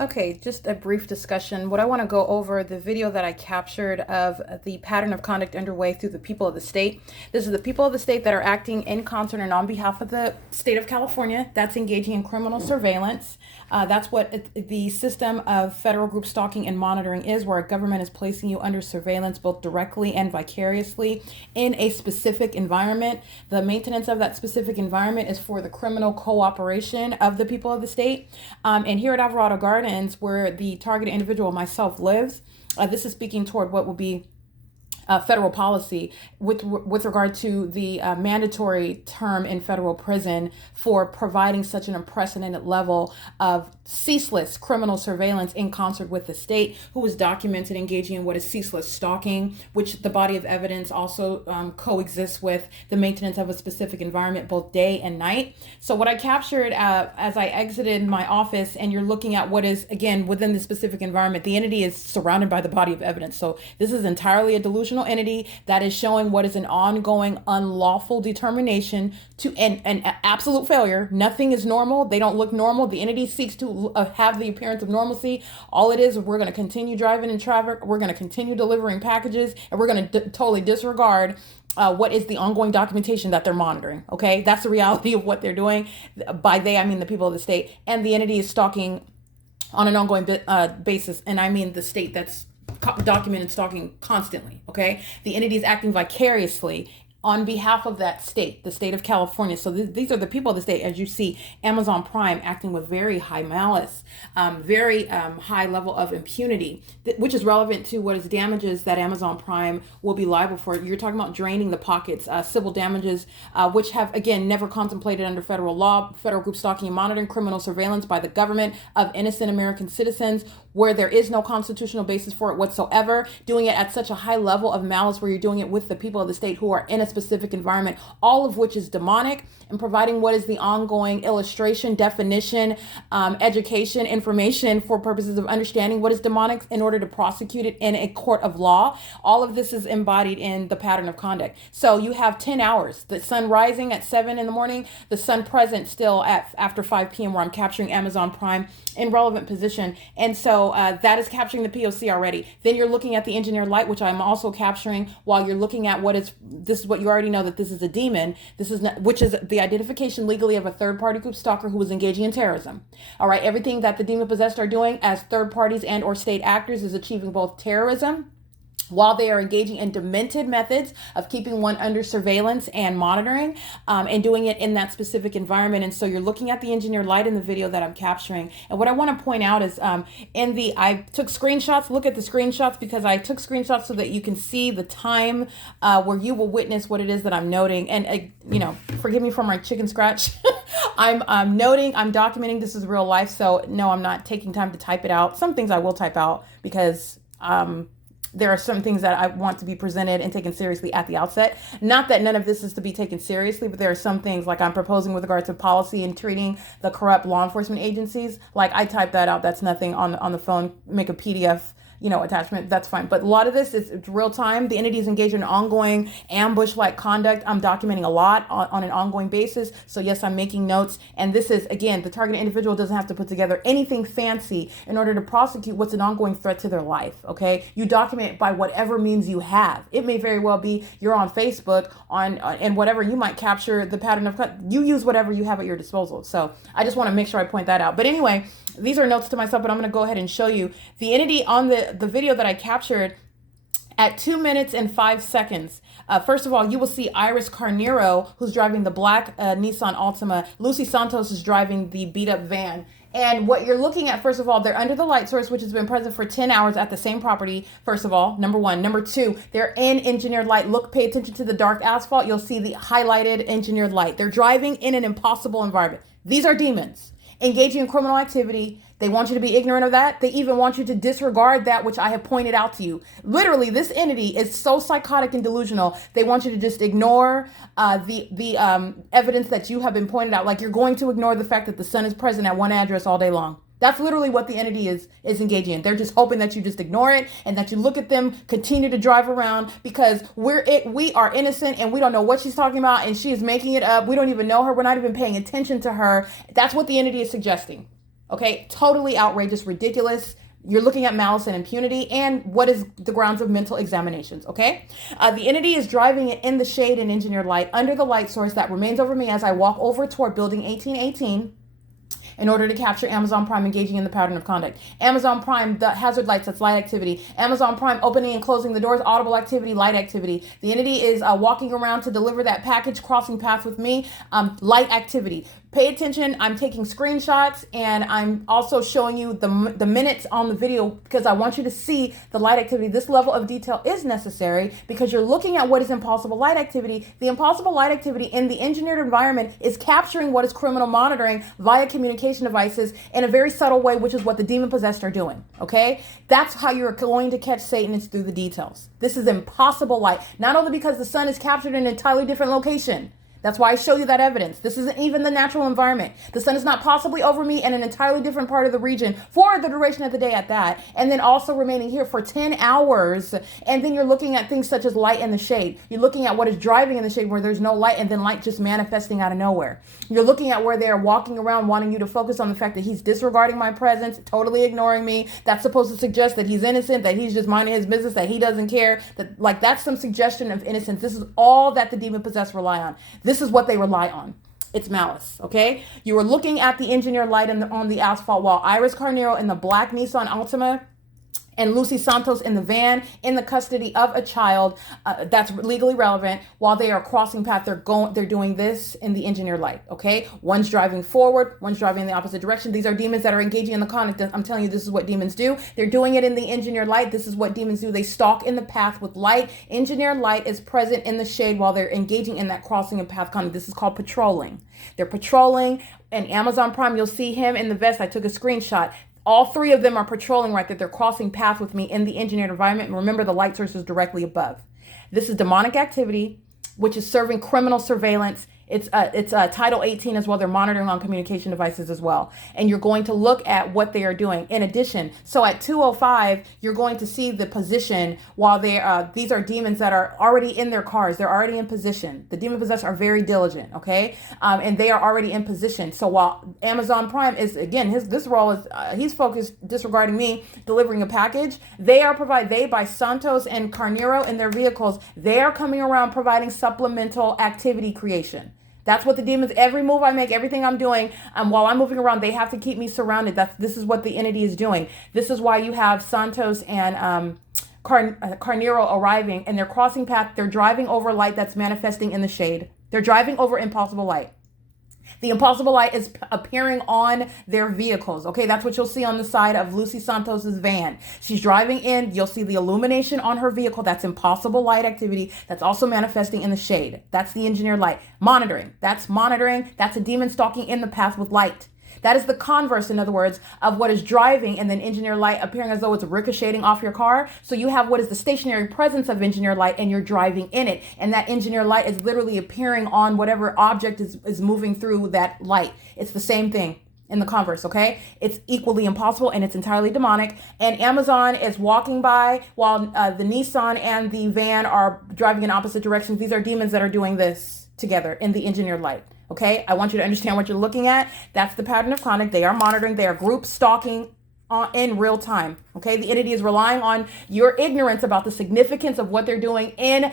Okay, just a brief discussion. What I want to go over the video that I captured of the pattern of conduct underway through the people of the state. This is the people of the state that are acting in concert and on behalf of the state of California that's engaging in criminal surveillance. That's what the system of federal group stalking and monitoring is, where a government is placing you under surveillance both directly and vicariously in a specific environment. The maintenance of that specific environment is for the criminal cooperation of the people of the state. And here at Alvarado Gardens, where the targeted individual myself lives, this is speaking toward what will be federal policy with regard to the mandatory term in federal prison for providing such an unprecedented level of ceaseless criminal surveillance in concert with the state, who is documented engaging in what is ceaseless stalking, which the body of evidence also coexists with the maintenance of a specific environment both day and night. So what I captured as I exited my office, and you're looking at what is, again, within the specific environment, the entity is surrounded by the body of evidence. So this is entirely a delusional entity that is showing what is an ongoing unlawful determination to an absolute failure. Nothing is normal. They don't look normal. The entity seeks to have the appearance of normalcy. All it is, we're going to continue driving in traffic. We're going to continue delivering packages, and we're going to totally disregard what is the ongoing documentation that they're monitoring. Okay, that's the reality of what they're doing. By they, I mean the people of the state, and the entity is stalking on an ongoing basis, and I mean the state that's documented stalking constantly. Okay, the entity is acting vicariously on behalf of that state, the state of California. So these are the people of the state. As you see, Amazon Prime acting with very high malice, very high level of impunity, which is relevant to what is damages that Amazon Prime will be liable for. You're talking about draining the pockets, civil damages, which have, again, never contemplated under federal law, federal group stalking and monitoring, criminal surveillance by the government of innocent American citizens, where there is no constitutional basis for it whatsoever, doing it at such a high level of malice, where you're doing it with the people of the state who are in a specific environment, all of which is demonic, and providing what is the ongoing illustration, definition, education, information for purposes of understanding what is demonic in order to prosecute it in a court of law. All of this is embodied in the pattern of conduct. So you have 10 hours, the sun rising at 7 in the morning, the sun present still at after 5 p.m. where I'm capturing Amazon Prime in relevant position. And so that is capturing the P.O.C. already. Then you're looking at the engineered light, which I'm also capturing, while you're looking at this is what you already know, that this is a demon. This is not, which is the identification legally of a third party group stalker who is engaging in terrorism. All right. Everything that the demon possessed are doing as third parties and or state actors is achieving both terrorism, while they are engaging in demented methods of keeping one under surveillance and monitoring, and doing it in that specific environment. And so you're looking at the engineered light in the video that I'm capturing. And what I want to point out is I took screenshots. Look at the screenshots, because I took screenshots so that you can see the time where you will witness what it is that I'm noting. And, forgive me for my chicken scratch. I'm noting, I'm documenting, this is real life. So no, I'm not taking time to type it out. Some things I will type out because there are some things that I want to be presented and taken seriously at the outset. Not that none of this is to be taken seriously, but there are some things like I'm proposing with regard to policy and treating the corrupt law enforcement agencies. Like I type that out. That's nothing on the phone, make a PDF attachment, that's fine. But a lot of this is it's real time. The entity is engaged in ongoing ambush-like conduct. I'm documenting a lot on an ongoing basis. So yes, I'm making notes. And this is, again, the targeted individual doesn't have to put together anything fancy in order to prosecute what's an ongoing threat to their life, okay? You document it by whatever means you have. It may very well be you're on Facebook, and whatever, you might capture the pattern of, you use whatever you have at your disposal. So I just want to make sure I point that out. But anyway, these are notes to myself, but I'm going to go ahead and show you the entity on the video that I captured at 2 minutes and 5 seconds. First of all, you will see Iris Carnero, who's driving the black Nissan Altima. Lucy Santos is driving the beat up van. And what you're looking at, first of all, they're under the light source, which has been present for 10 hours at the same property. First of all, number one. Number two, they're in engineered light. Look, pay attention to the dark asphalt. You'll see the highlighted engineered light. They're driving in an impossible environment. These are demons engaging in criminal activity. They want you to be ignorant of that. They even want you to disregard that which I have pointed out to you. Literally, this entity is so psychotic and delusional. They want you to just ignore the evidence that you have been pointed out. Like you're going to ignore the fact that the sun is present at one address all day long. That's literally what the entity is engaging in. They're just hoping that you just ignore it and that you look at them, continue to drive around, because we are innocent and we don't know what she's talking about, and she is making it up. We don't even know her. We're not even paying attention to her. That's what the entity is suggesting. Okay, totally outrageous, ridiculous. You're looking at malice and impunity, and what is the grounds of mental examinations, okay? The entity is driving it in the shade and engineered light under the light source that remains over me as I walk over toward building 1818 in order to capture Amazon Prime engaging in the pattern of conduct. Amazon Prime, the hazard lights, that's light activity. Amazon Prime opening and closing the doors, audible activity, light activity. The entity is walking around to deliver that package, crossing paths with me, light activity. Pay attention. I'm taking screenshots, and I'm also showing you the minutes on the video because I want you to see the light activity. This level of detail is necessary because you're looking at what is impossible light activity. The impossible light activity in the engineered environment is capturing what is criminal monitoring via communication devices in a very subtle way, which is what the demon possessed are doing. Okay? That's how you're going to catch Satan. It's through the details. This is impossible light, not only because the sun is captured in an entirely different location. That's why I show you that evidence. This isn't even the natural environment. The sun is not possibly over me in an entirely different part of the region for the duration of the day at that. And then also remaining here for 10 hours. And then you're looking at things such as light and the shade. You're looking at what is driving in the shade where there's no light and then light just manifesting out of nowhere. You're looking at where they're walking around wanting you to focus on the fact that he's disregarding my presence, totally ignoring me. That's supposed to suggest that he's innocent, that he's just minding his business, that he doesn't care. That's some suggestion of innocence. This is all that the demon possessed rely on. This is what they rely on. It's malice, okay? You were looking at the engineered light on the asphalt while Iris Carnero in the black Nissan Altima and Lucy Santos in the van in the custody of a child that's legally relevant while they are crossing path. They're doing this in the engineered light, okay? One's driving forward, one's driving in the opposite direction. These are demons that are engaging in the conduct. I'm telling you, this is what demons do. They're doing it in the engineered light. This is what demons do. They stalk in the path with light. Engineered light is present in the shade while they're engaging in that crossing and path conduct. This is called patrolling. They're patrolling, and Amazon Prime, you'll see him in the vest. I took a screenshot. All three of them are patrolling right there. They're crossing path with me in the engineered environment. And remember, the light source is directly above. This is demonic activity, which is serving criminal surveillance. It's Title 18 as well. They're monitoring on communication devices as well. And you're going to look at what they are doing. In addition, so at 2:05, you're going to see the position while these are demons that are already in their cars. They're already in position. The demon possessed are very diligent, okay? And they are already in position. So while Amazon Prime is, again, this role is, he's focused disregarding me, delivering a package. They by Santos and Carnero in their vehicles, they are coming around providing supplemental activity creation. That's what the demons, every move I make, everything I'm doing, while I'm moving around, they have to keep me surrounded. This is what the entity is doing. This is why you have Santos and Carnero arriving, and they're crossing path. They're driving over light that's manifesting in the shade. They're driving over impossible light. The impossible light is appearing on their vehicles. Okay, that's what you'll see on the side of Lucy Santos's van. She's driving in. You'll see the illumination on her vehicle. That's impossible light activity. That's also manifesting in the shade. That's the engineered light. Monitoring. That's monitoring. That's a demon stalking in the path with light. That is the converse, in other words, of what is driving and then engineered light appearing as though it's ricocheting off your car. So you have what is the stationary presence of engineered light and you're driving in it. And that engineered light is literally appearing on whatever object is moving through that light. It's the same thing in the converse, okay? It's equally impossible and it's entirely demonic. And Amazon is walking by while the Nissan and the van are driving in opposite directions. These are demons that are doing this together in the engineered light. Okay, I want you to understand what you're looking at. That's the pattern of conduct. They are monitoring. They are group stalking in real time. Okay, the entity is relying on your ignorance about the significance of what they're doing and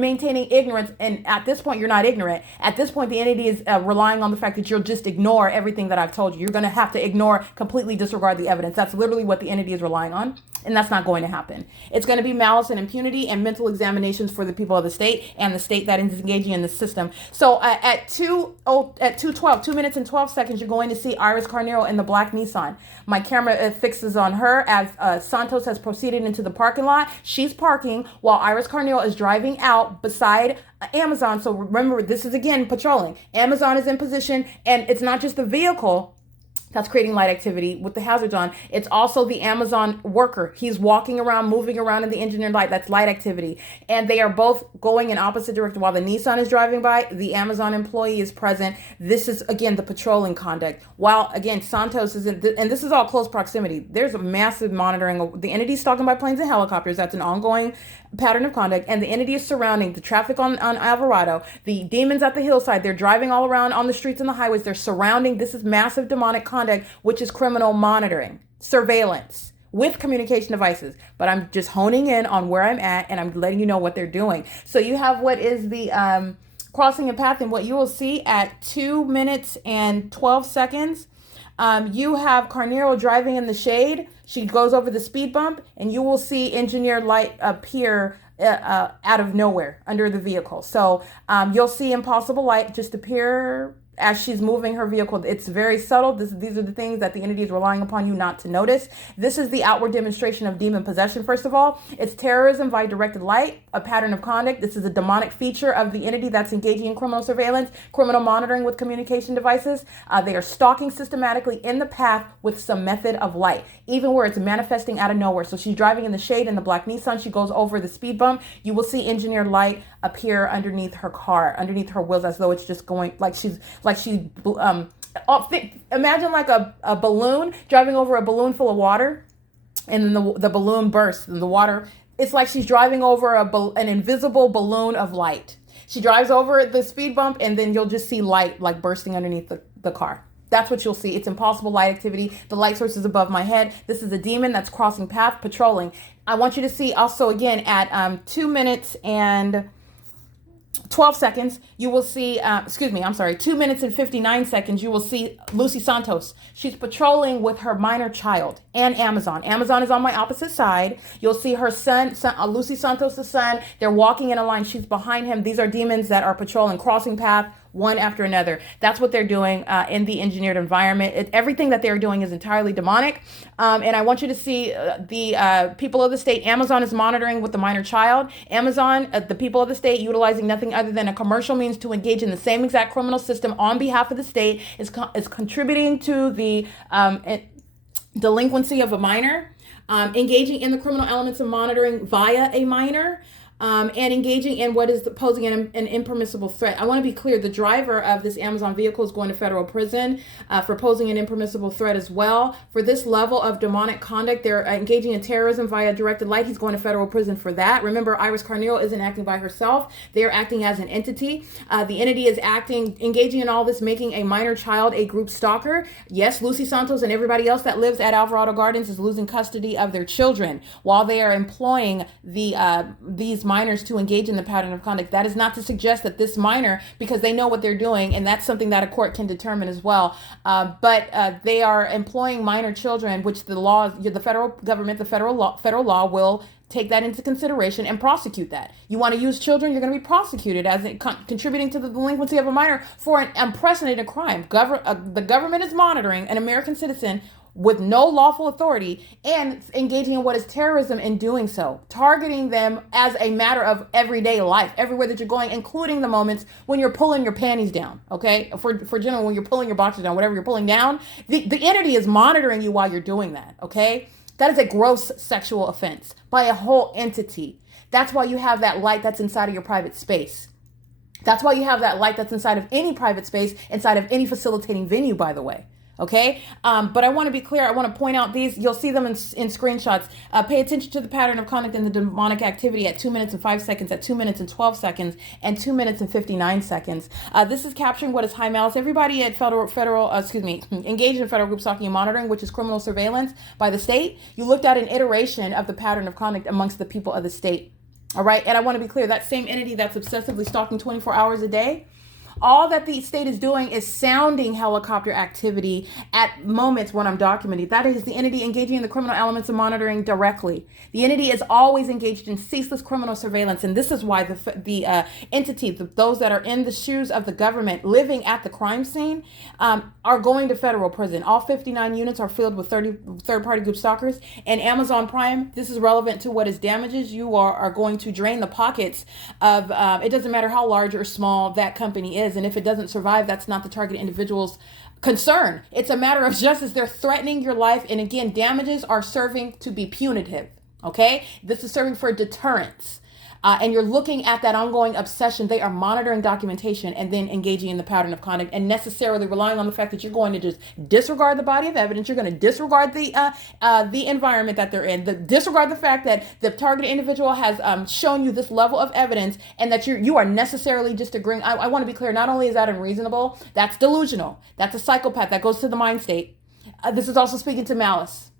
maintaining ignorance. And at this point, you're not ignorant. At this point, the entity is relying on the fact that you'll just ignore everything that I've told you. You're going to have to ignore, completely disregard the evidence. That's literally what the entity is relying on. And that's not going to happen. It's going to be malice and impunity and mental examinations for the people of the state and the state that is engaging in the system. So at 2:12, 2 minutes and 12 seconds, you're going to see Iris Carnero in the black Nissan. My camera fixes on her as Santos has proceeded into the parking lot. She's parking while Iris Carnero is driving out beside Amazon. So remember, this is again patrolling. Amazon is in position, and it's not just the vehicle that's creating light activity with the hazards on. It's also the Amazon worker. He's walking around, moving around in the engineered light. That's light activity. And they are both going in opposite direction. While the Nissan is driving by, the Amazon employee is present. This is, again, the patrolling conduct. While, again, Santos is in, and this is all close proximity. There's a massive monitoring of the entity stalking by planes and helicopters. That's an ongoing pattern of conduct. And the entity is surrounding the traffic on Alvarado. The demons at the hillside, they're driving all around on the streets and the highways. They're surrounding. This is massive demonic conduct conduct, which is criminal monitoring, surveillance with communication devices. But I'm just honing in on where I'm at, and I'm letting you know what they're doing. So you have what is the crossing a path, and what you will see at 2 minutes and 12 seconds. You have Carnero driving in the shade. She goes over the speed bump, and you will see engineered light appear out of nowhere under the vehicle. So you'll see impossible light just appear as she's moving her vehicle. It's very subtle. These are the things that the entity is relying upon you not to notice. This is the outward demonstration of demon possession. First of all, it's terrorism via directed light, a pattern of conduct. This is a demonic feature of the entity that's engaging in criminal surveillance, criminal monitoring with communication devices. They are stalking systematically in the path with some method of light, even where it's manifesting out of nowhere. So she's driving in the shade in the black Nissan. She goes over the speed bump. You will see engineered light appear underneath her car, underneath her wheels, as though it's just going imagine like a balloon driving over a balloon full of water, and then the balloon bursts and the water, it's like she's driving over an invisible balloon of light. She drives over the speed bump, and then you'll just see light like bursting underneath the car. That's what you'll see. It's impossible light activity. The light source is above my head. This is a demon that's crossing path, patrolling. I want you to see also again at 2 minutes and 12 seconds, you will see, 2 minutes and 59 seconds, you will see Lucy Santos. She's patrolling with her minor child and Amazon. Amazon is on my opposite side. You'll see her son Lucy Santos' son. They're walking in a line. She's behind him. These are demons that are patrolling, crossing path, one after another. That's what they're doing in the engineered environment. Everything that they're doing is entirely demonic. And I want you to see the people of the state. Amazon is monitoring with the minor child. Amazon, the people of the state, utilizing nothing other than a commercial means to engage in the same exact criminal system on behalf of the state, is contributing to the delinquency of a minor, engaging in the criminal elements of monitoring via a minor. And engaging in what is posing an impermissible threat. I want to be clear, the driver of this Amazon vehicle is going to federal prison for posing an impermissible threat as well. For this level of demonic conduct, they're engaging in terrorism via directed light. He's going to federal prison for that. Remember, Iris Carnero isn't acting by herself. They're acting as an entity. The entity is engaging in all this, making a minor child a group stalker. Yes, Lucy Santos and everybody else that lives at Alvarado Gardens is losing custody of their children while they are employing these minors to engage in the pattern of conduct. That is not to suggest that this minor, because they know what they're doing, and that's something that a court can determine as well. But they are employing minor children, which the federal government, the federal law will take that into consideration and prosecute that. You want to use children, you're going to be prosecuted as contributing to the delinquency of a minor for an unprecedented crime. The government is monitoring an American citizen with no lawful authority and engaging in what is terrorism in doing so, targeting them as a matter of everyday life, everywhere that you're going, including the moments when you're pulling your panties down, okay? For general, when you're pulling your boxers down, whatever you're pulling down, the entity is monitoring you while you're doing that, okay? That is a gross sexual offense by a whole entity. That's why you have that light that's inside of your private space. That's why you have that light that's inside of any private space, inside of any facilitating venue, by the way. Okay. But I want to be clear. I want to point out these. You'll see them in screenshots. Pay attention to the pattern of conduct and the demonic activity at 2 minutes and 5 seconds, at 2 minutes and 12 seconds, and 2 minutes and 59 seconds. This is capturing what is high malice. Everybody at engaged in federal group stalking and monitoring, which is criminal surveillance by the state. You looked at an iteration of the pattern of conduct amongst the people of the state. All right. And I want to be clear, that same entity that's obsessively stalking 24 hours a day, all that the state is doing is sounding helicopter activity at moments when I'm documenting. That is the entity engaging in the criminal elements of monitoring directly. The entity is always engaged in ceaseless criminal surveillance. And this is why the entity, those that are in the shoes of the government living at the crime scene, are going to federal prison. All 59 units are filled with third-party group stalkers. And Amazon Prime, this is relevant to what is damages. You are going to drain the pockets of, it doesn't matter how large or small that company is. And if it doesn't survive, that's not the target individual's concern. It's a matter of justice. They're threatening your life. And again, damages are serving to be punitive. Okay. This is serving for deterrence. And you're looking at that ongoing obsession. They are monitoring documentation and then engaging in the pattern of conduct and necessarily relying on the fact that you're going to just disregard the body of evidence. You're going to disregard the environment that they're in, disregard the fact that the targeted individual has shown you this level of evidence and that you are necessarily just agreeing. I want to be clear. Not only is that unreasonable, that's delusional. That's a psychopath that goes to the mind state. This is also speaking to malice.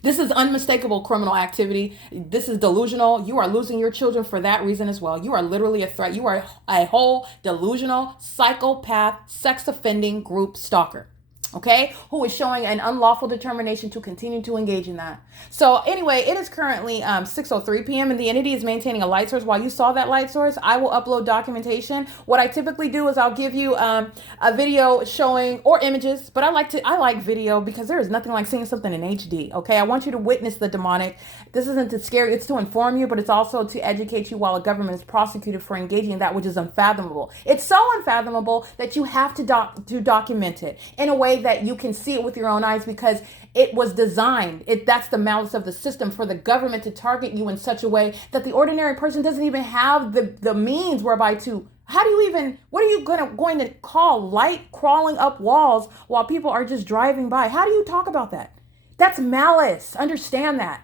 This is unmistakable criminal activity. This is delusional. You are losing your children for that reason as well. You are literally a threat. You are a whole delusional, psychopath, sex offending group stalker. Okay, who is showing an unlawful determination to continue to engage in that. So anyway, it is currently 6:03 p.m. and the entity is maintaining a light source. While you saw that light source, I will upload documentation. What I typically do is I'll give you a video showing, or images, but I like video because there is nothing like seeing something in HD. Okay, I want you to witness the demonic. This isn't to scare you, it's to inform you, but it's also to educate you while a government is prosecuted for engaging in that which is unfathomable. It's so unfathomable that you have to document it in a way that you can see it with your own eyes, because it was designed. That's the malice of the system, for the government to target you in such a way that the ordinary person doesn't even have the means whereby to. How do you even, what are you going to call light crawling up walls while people are just driving by? How do you talk about that? That's malice. Understand that.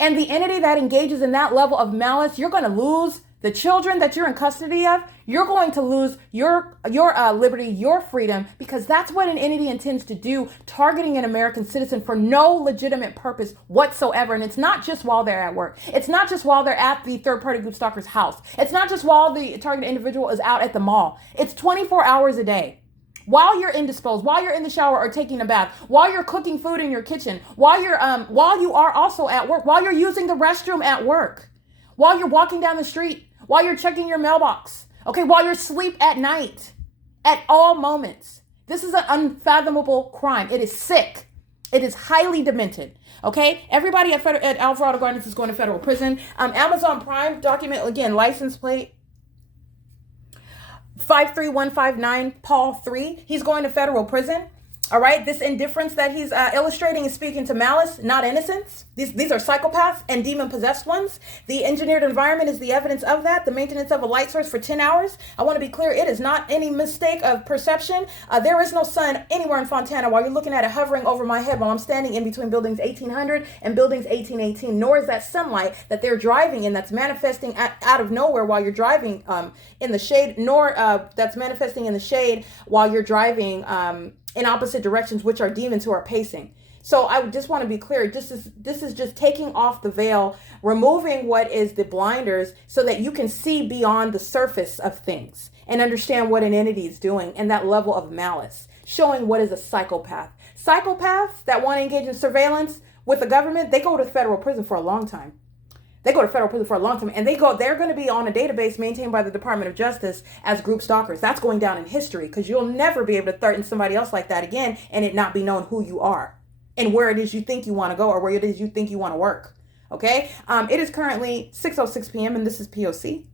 And the entity that engages in that level of malice, you're going to lose the children that you're in custody of. You're going to lose your liberty, your freedom, because that's what an entity intends to do, targeting an American citizen for no legitimate purpose whatsoever. And it's not just while they're at work. It's not just while they're at the third-party group stalker's house. It's not just while the targeted individual is out at the mall. It's 24 hours a day. While you're indisposed, while you're in the shower or taking a bath, while you're cooking food in your kitchen, while you are also at work, while you're using the restroom at work, while you're walking down the street, while you're checking your mailbox, okay, while you're asleep at night, at all moments. This is an unfathomable crime. It is sick. It is highly demented. Okay, everybody at Alvarado Gardens is going to federal prison. Amazon Prime document, again, license plate 53159 Paul 3. He's going to federal prison. All right, this indifference that he's illustrating is speaking to malice, not innocence. These are psychopaths and demon-possessed ones. The engineered environment is the evidence of that. The maintenance of a light source for 10 hours. I want to be clear, it is not any mistake of perception. There is no sun anywhere in Fontana while you're looking at it hovering over my head while I'm standing in between buildings 1800 and buildings 1818. Nor is that sunlight that they're driving in that's manifesting out of nowhere while you're driving in the shade, nor that's manifesting in the shade while you're driving in opposite directions, which are demons who are pacing. So I just want to be clear. This is just taking off the veil, removing what is the blinders so that you can see beyond the surface of things and understand what an entity is doing and that level of malice, showing what is a psychopath. Psychopaths that want to engage in surveillance with the government, they go to federal prison for a long time. They go to federal prison for a long time, and they're going to be on a database maintained by the Department of Justice as group stalkers. That's going down in history, because you'll never be able to threaten somebody else like that again and it not be known who you are and where it is you think you want to go or where it is you think you want to work. Okay? It is currently 6:06 p.m. and this is P.O.C.